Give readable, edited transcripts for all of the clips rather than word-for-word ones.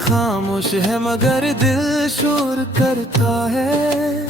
खामोश है मगर दिल शोर करता है।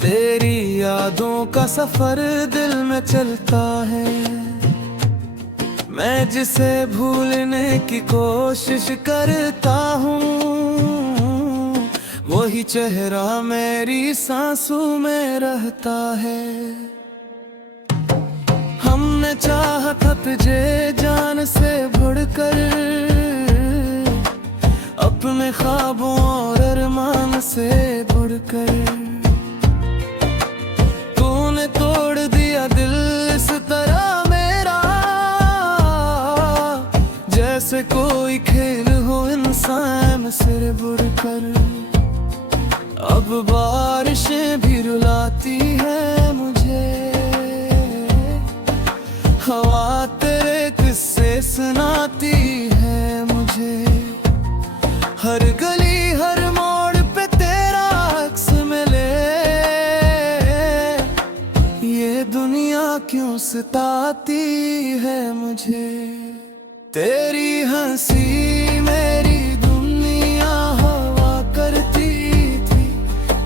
तेरी यादों का सफर दिल में चलता है। मैं जिसे भूलने की कोशिश करता हूँ, वही चेहरा मेरी सांसों में रहता है। हमने चाहा था तुझे जान से बढ़कर, अपने ख्वाबों और अरमान से बढ़कर। तूने तोड़ दिया दिल इस तरह मेरा, जैसे कोई खेल हो इंसान सिर बुड़कर। अब बारिशें भी रुलाती है मुझे, हवा तेरे किस्से सुनाती है मुझे। हर गली हर मोड़ पे तेरा अक्स मिले, ये दुनिया क्यों सताती है मुझे। तेरी हंसी मेरी दुनिया हवा करती थी,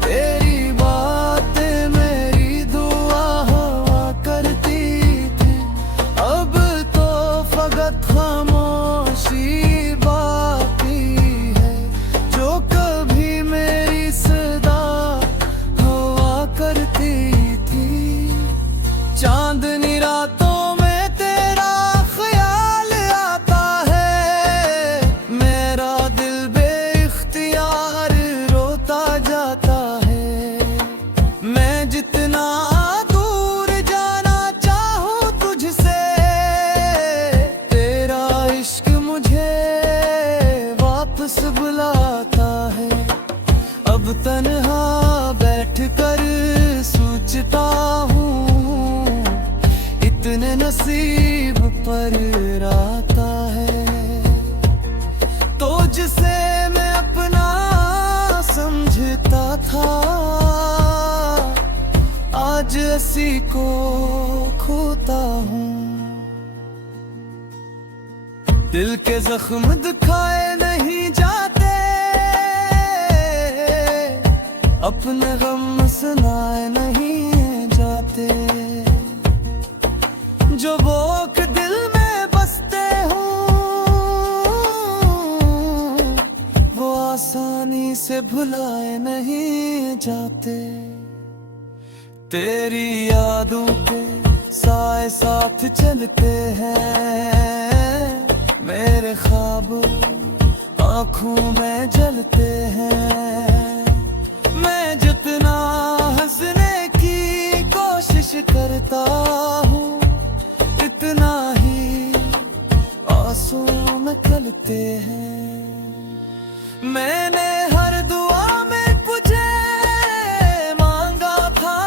तेरी बातें मेरी दुआ हवा करती थी। अब तो फकत खामोशी बाकी है, जो कभी मेरी सदा हवा करती थी। चांदनी रातों में तेरा ख्याल आता है, मेरा दिल बेइख्तियार रोता जाता है। मैं जितना दूर जाना चाहूँ तुझसे, तेरा इश्क मुझे वापस बुलाता है। अब तन्हा बैठकर सोचता हूँ, इतने नसीब पर आता है। तो जिसे मैं अपना समझता था, आज इसी को खोता हूँ। दिल के जख्म दिखाए नहीं जाते, अपने गम सुनाए नहीं जाते। जो बोक दिल में बसते हूँ, वो आसानी से भुलाए नहीं जाते। तेरी यादों के साए साथ चलते हैं, मेरे ख्वाब आँखों में जलते हैं। मैं जितना हंसने की कोशिश करता हूँ, इतना ही आंसू में खलते हैं। मैंने हर दुआ में तुझे मांगा था,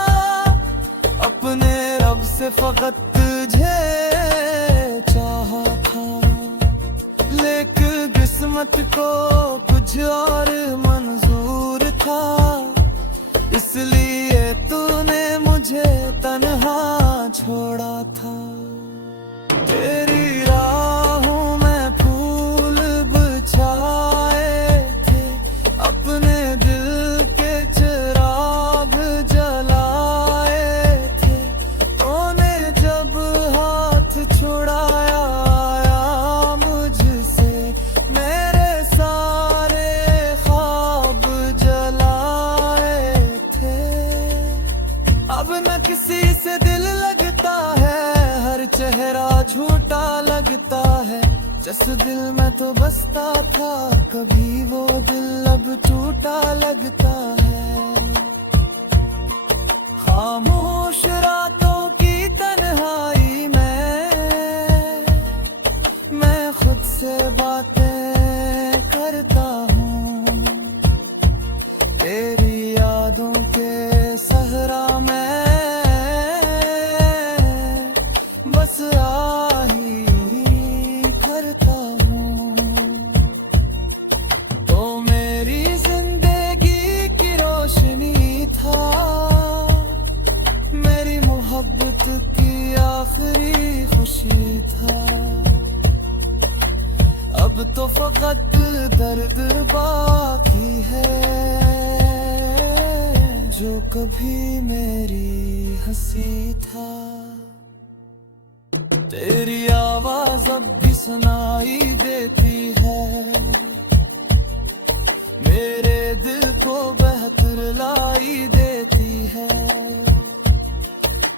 अपने रब से फकत तुझे चाहा था। लेकिन किस्मत को कुछ और मंजूर था, इसलिए तूने मुझे तन्हा छोड़ा था। तेरी राहों में फूल बिछाए थे, अपने दिल के चिराग जलाए थे। तूने जब हाथ छुड़ाया मुझसे, मेरे सारे ख्वाब जलाए थे। अब न किसी से दिल लगता है, हर चेहरा झूठा लगता है। जिस दिल में तो बसता था कभी, वो दिल अब टूटा लगता है। खामोश रातों की तन्हाई में मैं खुद से बातें करता हूँ। तेरी यादों के सहरा में बस आही करता हूँ। तो मेरी जिंदगी कभी मेरी हंसी था। तेरी आवाज अब भी सुनाई देती है, मेरे दिल को बेहतर लाई देती है।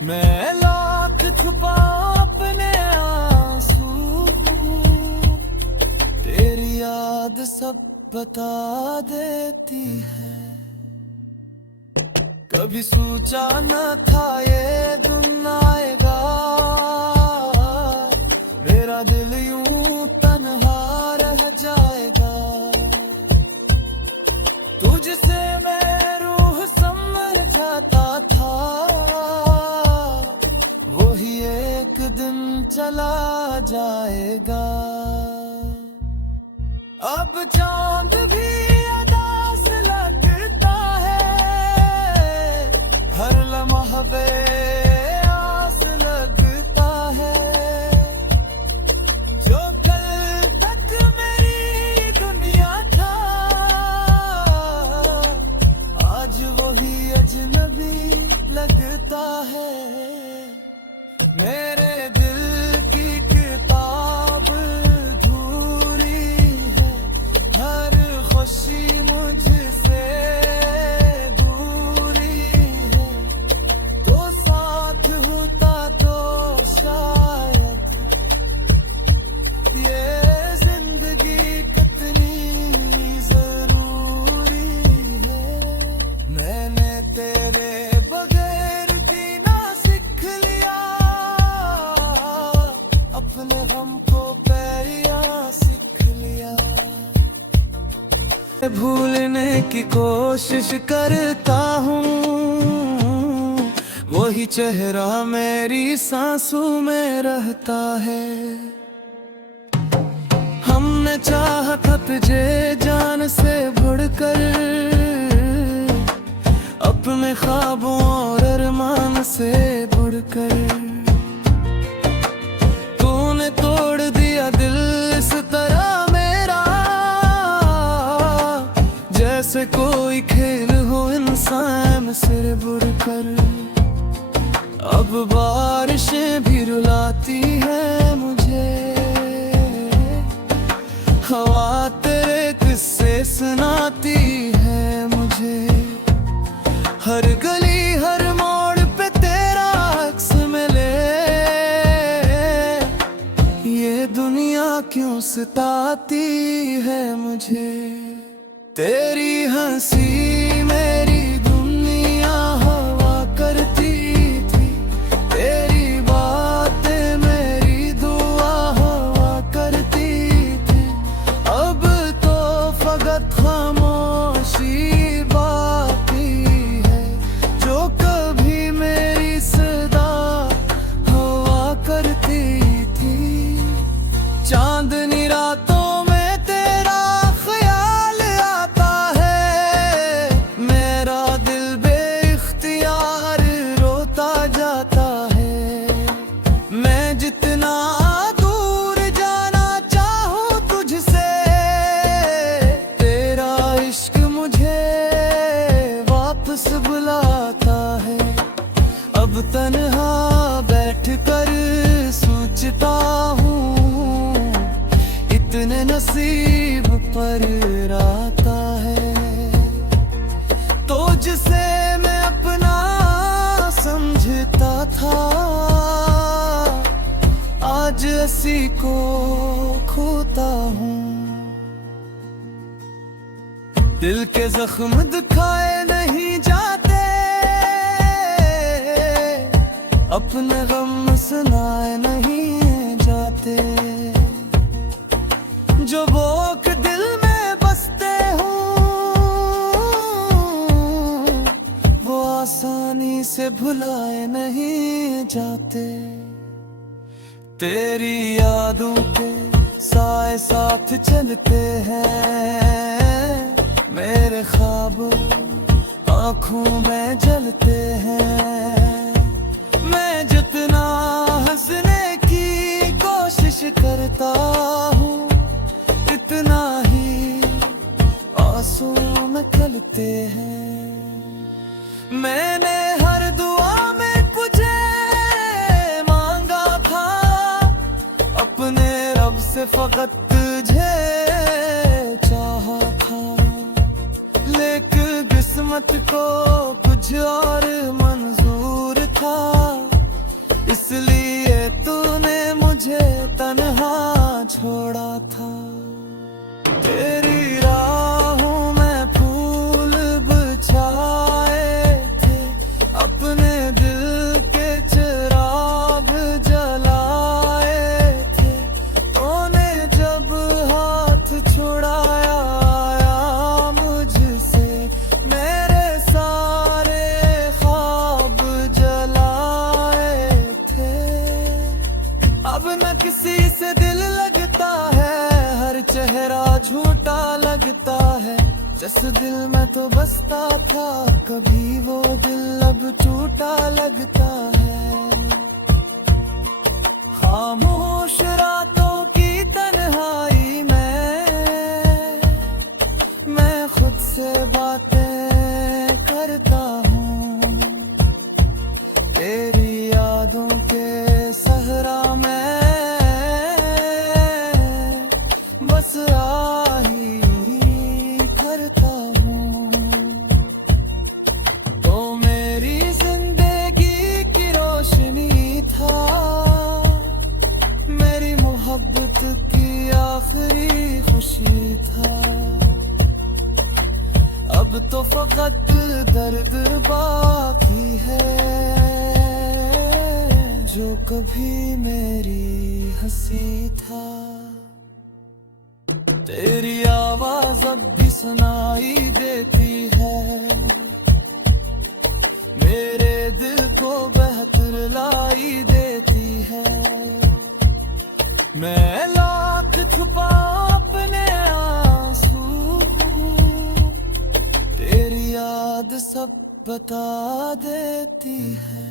मैं लाख छुपा अपने आंसू, तेरी याद सब बता देती है। कभी सोचा न था ये दिन आएगा, मेरा दिल यूं तन्हा रह जाएगा। तुझसे मैं रूह समझाता था, वही एक दिन चला जाएगा। अब चांद भी उदास लगता है, हर लम्हा बेआस लगता है। जो कल तक मेरी दुनिया था, आज वही अजनबी लगता है। मेरे दिल की किताब धूरी है, हर खुशी मुझसे दूरी है। तो साथ होता तो शायद ये जिंदगी कितनी जरूरी है। मैंने तेरे बगैर जीना सीख लिया, अपने गम को पैया सीख लिया। भूलने की कोशिश करता हूँ, वही चेहरा मेरी सांसों में रहता है। हमने चाहा था तुझे जान से बढ़कर, अपने ख्वाबों और अरमान से बढ़कर। तूने तोड़ दिया दिल इस तरह मेरा, जैसे कोई खेल हो इंसान सिर बुड़कर। अब बारिशें भी रुलाती है मुझे, हवा तेरे किस्से सुनाती है मुझे। हर गली हर मोड़ पे तेरा अक्स मिले, ये दुनिया क्यों सताती है मुझे। तेरी हंसी मेरी दुनिया हवा करती थी, तेरी बातें मेरी दुआ हवा करती थी। अब तो फकत खामोशी बाकी है, जो कभी मेरी सदा हवा करती थी। चांदनी रातों में तेरा ख्याल आता है, मेरा दिल बेइख्तियार रोता जाता है। मैं जितना दूर जाना चाहूं तुझसे, तेरा इश्क मुझे वापस बुलाता है। अब तन्हा बैठ कर सोचता हूँ, इतने नसीब पर आता है। तो जिसे मैं अपना समझता था, आज इसी को खोता हूँ। दिल के जख्म दिखाए नहीं जाते, अपने गम सुनाए नहीं जाते। जो बोक दिल में बसते हूँ, वो आसानी से भुलाए नहीं जाते। तेरी यादों के साए साथ चलते हैं, मेरे ख्वाब आँखों में जलते हैं। मैं जितना हंसने की कोशिश करता हूँ, इतना ही आंसू में खलते हैं। मैंने हर दुआ में तुझे मांगा था, अपने रब से फकत तुझे चाहा था। लेकिन किस्मत को कुछ और मंजूर था, इसलिए तूने मुझे तन्हा छोड़ा था। तेरी राहों में फूल बिछाए थे, अपने दिल के चिराग जलाए थे। तूने जब हाथ छुड़ाया मुझसे, मेरे सारे ख्वाब जलाए थे। अब न किसी से दिल लगता है, हर चेहरा झूठा लगता है। जिस दिल में तो बसता था कभी, वो दिल अब टूटा लगता है। खामोश रातों की तन्हाई में मैं खुद से बातें करता हूँ। तेरी यादों के सहरा में बस आही करता हूँ। तो मेरी जिंदगी की रोशनी था, मेरी मोहब्बत की आखिरी खुशी था। अब तो फकत दर्द बाकी है, जो कभी मेरी हंसी था। तेरी आवाज अब भी सुनाई देती है, मेरे दिल को बेहतर लाई देती है। मैं लाख छुपा अपने आंसू, तेरी याद सब बता देती है।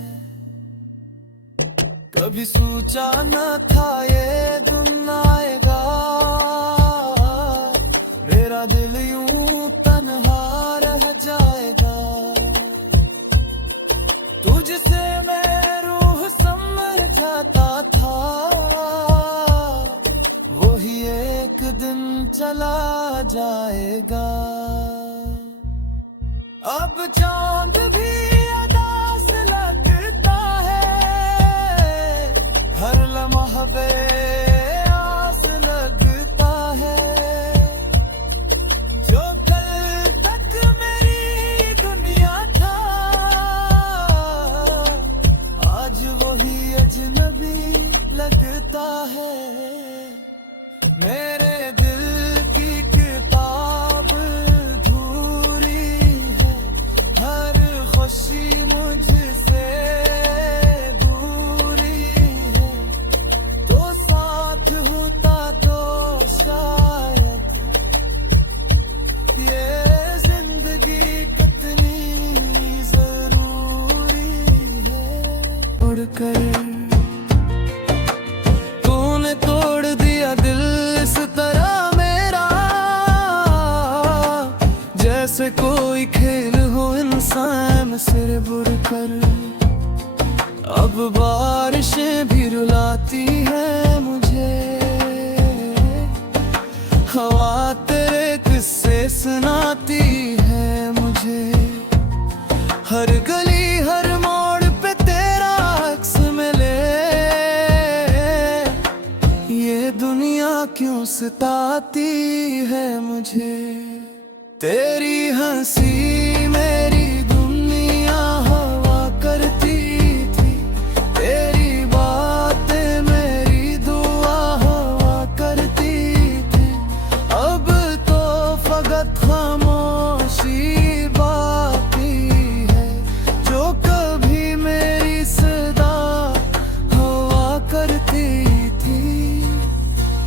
कभी सोचा न था ये दिन आएगा, मेरा दिल यूं तन्हा रह जाएगा। तुझसे मैं रूह समझाता था, वही एक दिन चला जाएगा। अब चांद भी अदास लगता है, हर लम्हा बेआस लगता है। जो कल तक मेरी दुनिया था, आज वही अजनबी लगता है। मेरे दिल की किताब धूरी है, हर खुशी मुझसे दूरी है। तो साथ होता तो शायद ये जिंदगी कितनी जरूरी है। उड़कर तूने तोड़ दिया दिल इस तरह मेरा, जैसे कोई खेल हो इंसान सिर बुरकर। अब बारिशें भी रुलाती है मुझे, हवा तेरे किस्से सुनाती है मुझे। हर गली हर मोड़ पे तेरा अक्स मिले, ये दुनिया क्यों सताती है मुझे। तेरी हंसी मेरी दुनिया हवा करती थी, तेरी बातें मेरी दुआ हवा करती थी। अब तो फकत खामोशी बाकी है, जो कभी मेरी सदा हवा करती थी।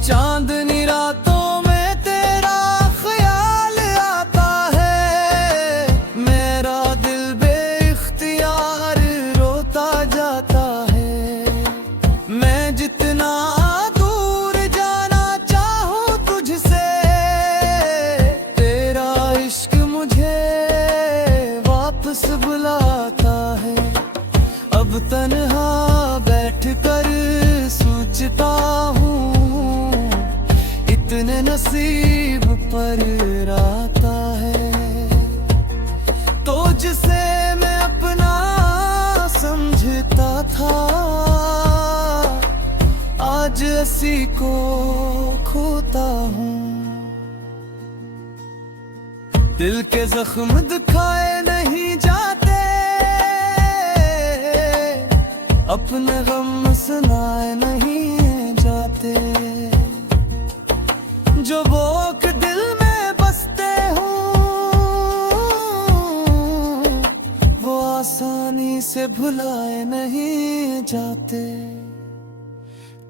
चांदनी रातों में तेरा ख्याल आता है, किसी को खोता हूँ। दिल के जख्म दिखाए नहीं जाते, अपने गम सुनाए नहीं जाते। जो बोक दिल में बसते हूँ वो आसानी से भुलाए नहीं जाते।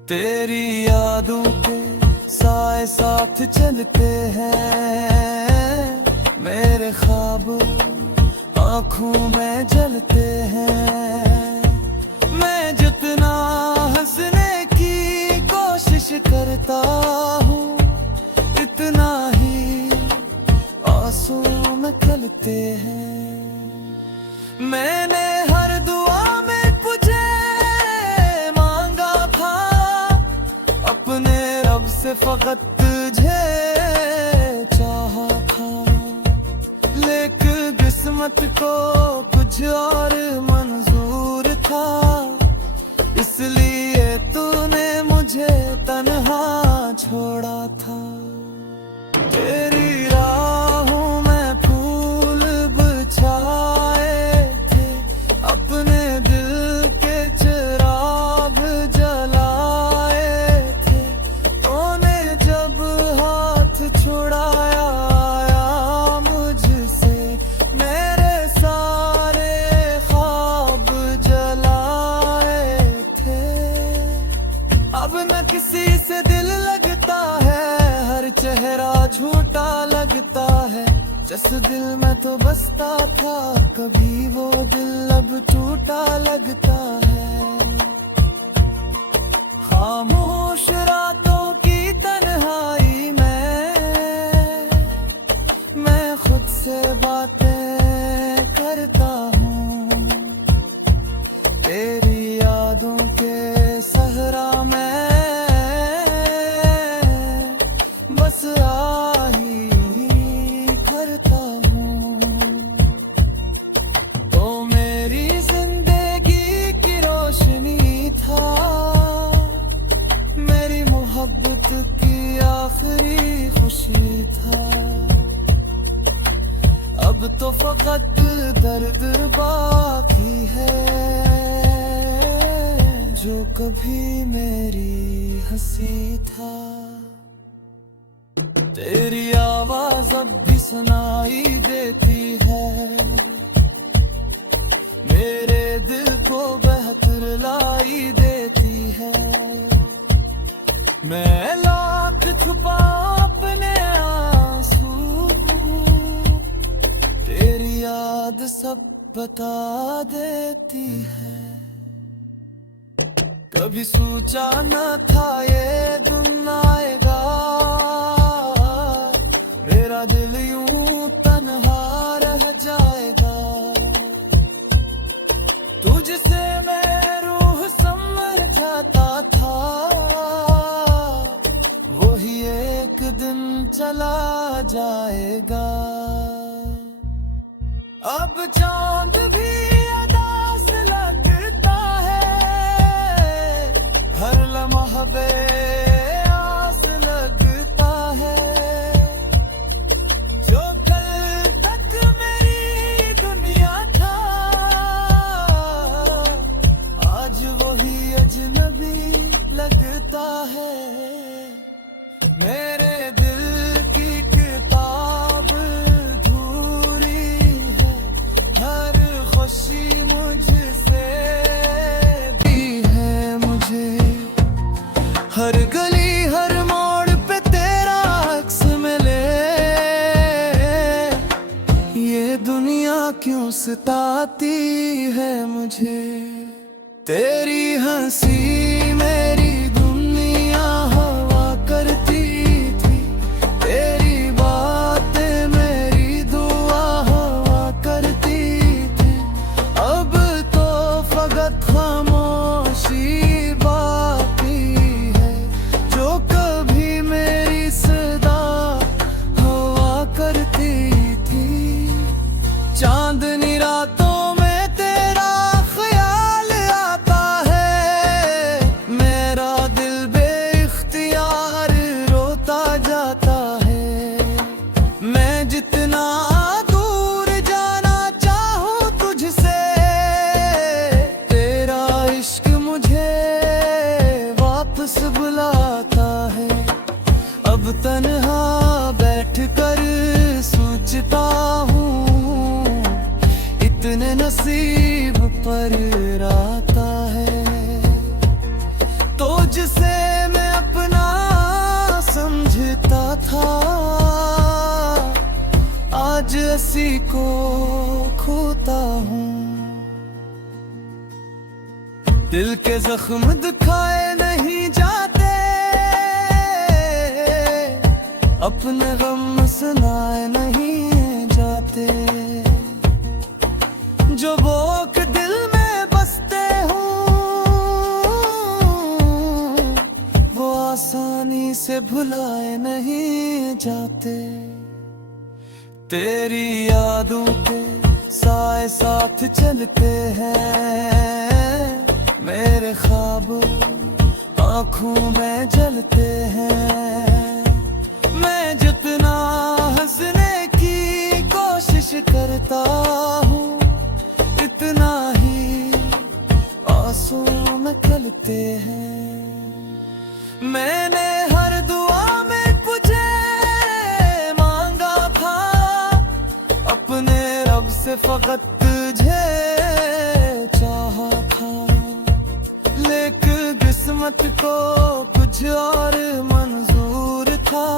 तेरी यादों के साए साथ चलते हैं, मेरे ख्वाब आँखों में जलते हैं। मैं जितना हंसने की कोशिश करता हूँ, इतना ही आंसू में खलते हैं। मैंने हर दुआ में तुझे मांगा था, अपने रब से फकत तुझे चाहा था। लेकिन किस्मत को कुछ और मंजूर था, इसलिए तूने मुझे तन्हा छोड़ा था। तेरी राहों में फूल बिछाए थे, अपने दिल के चिराग जलाए थे। तूने जब हाथ छुड़ाया मुझसे, मेरे सारे ख्वाब जलाए थे। अब न किसी से दिल लगता है, हर चेहरा झूठा लगता है। जिस दिल में तो बसता था कभी, वो दिल अब टूटा लगता है। खामोश रातों की तन्हाई में मैं खुद से बातें करता हूँ। तेरी यादों के सहरा में बस आही करता हूँ। तो मेरी जिंदगी की रोशनी था, मेरी मोहब्बत की आखिरी खुशी था। अब तो फकत दर्द बाकी है, जो कभी मेरी हंसी था। तेरी आवाज अब भी सुनाई देती है, मेरे दिल को बेहतर लाई देती है। मैं लाख छुपा अपने आंसू, तेरी याद सब बता देती है। कभी सोचा न था ये दिन आएगा, मेरा दिल यूं तन्हा रह जाएगा। तुझसे मैं रूह समझाता था, वही एक दिन चला जाएगा। अब चांद भी अदास लगता है, हर लम्हा बेआस लगता है। जो कल तक मेरी दुनिया था, आज वही अजनबी लगता है। मेरे दिल की किताब धूरी है, हर खुशी मुझसे भी है मुझे। हर गली हर मोड़ पे तेरा अक्स मिले, ये दुनिया क्यों सताती है मुझे। तेरी हंसी मेरी दुनिया हवा करती थी, तेरी बातें मेरी दुआ हवा करती थी। अब तो फकत खामोशी बाकी है, जो कभी मेरी सदा हवा करती थी। चांदनी रातों में तेरा ख्याल आता है, मेरा नसीब पर आता है। तो जिसे मैं अपना समझता था, आज इसी को खोता हूँ। दिल के जख्म दिखाए नहीं जाते, अपने गम सुनाए नहीं जाते। जो बोक दिल में बसते हूँ, वो आसानी से भुलाए नहीं जाते। तेरी यादों के साए साथ चलते हैं, मेरे ख्वाब आँखों में जलते हैं। मैं जितना हंसने की कोशिश करता हूँ, इतना ही आंसू में खलते हैं। मैंने हर दुआ में तुझे मांगा था, अपने रब से फकत तुझे चाहा था। लेकिन किस्मत को कुछ और मंजूर था,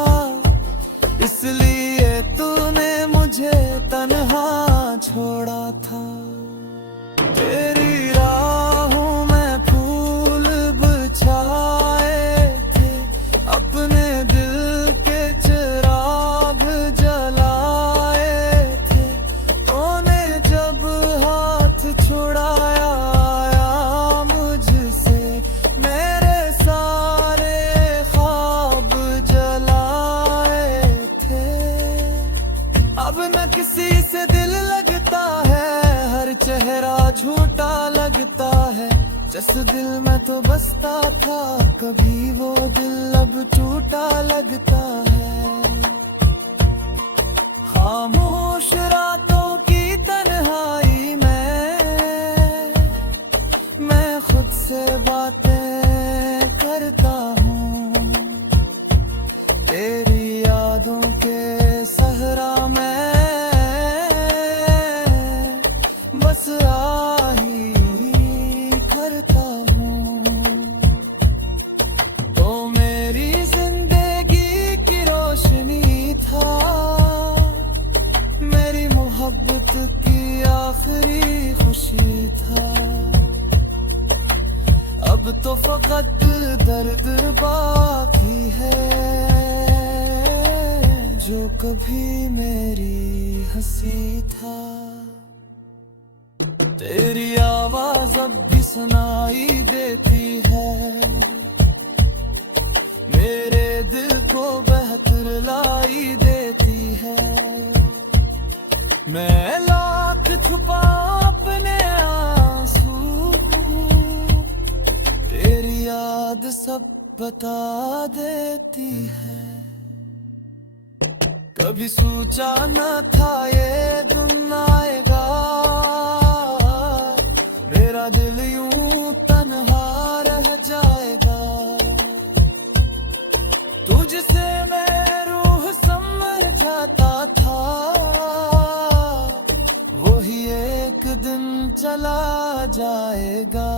इसलिए तूने मुझे तन्हा छोड़ा था। तेरी राहों में फूल बिछाए थे, अपने दिल के चिराग जलाए थे। तूने जब हाथ छुड़ाया मुझसे, मेरे सारे ख्वाब जलाए थे। अब न किसी से दिल लगता है, हर चेहरा झूठा लगता है। जिस दिल में तो बसता था कभी, वो दिल अब टूटा लगता है। खामोश रातों की तन्हाई में मैं खुद से बातें करता हूँ। तेरी यादों के सहरा में बस आही करता हूँ। तो मेरी जिंदगी की रोशनी था, मेरी मोहब्बत की आखिरी खुशी था। अब तो फकत दर्द बाकी है, जो कभी मेरी हंसी था। तेरी आवाज अब भी सुनाई देती है, मेरे दिल को बेहतर लाई देती है। मैं लाख छुपा अपने आंसू, तेरी याद सब बता देती है। कभी सोचा न था ये दिन आएगा, मेरा दिल यूं तन्हा रह जाएगा। तुझसे मैं रूह समझाता था, वही एक दिन चला जाएगा।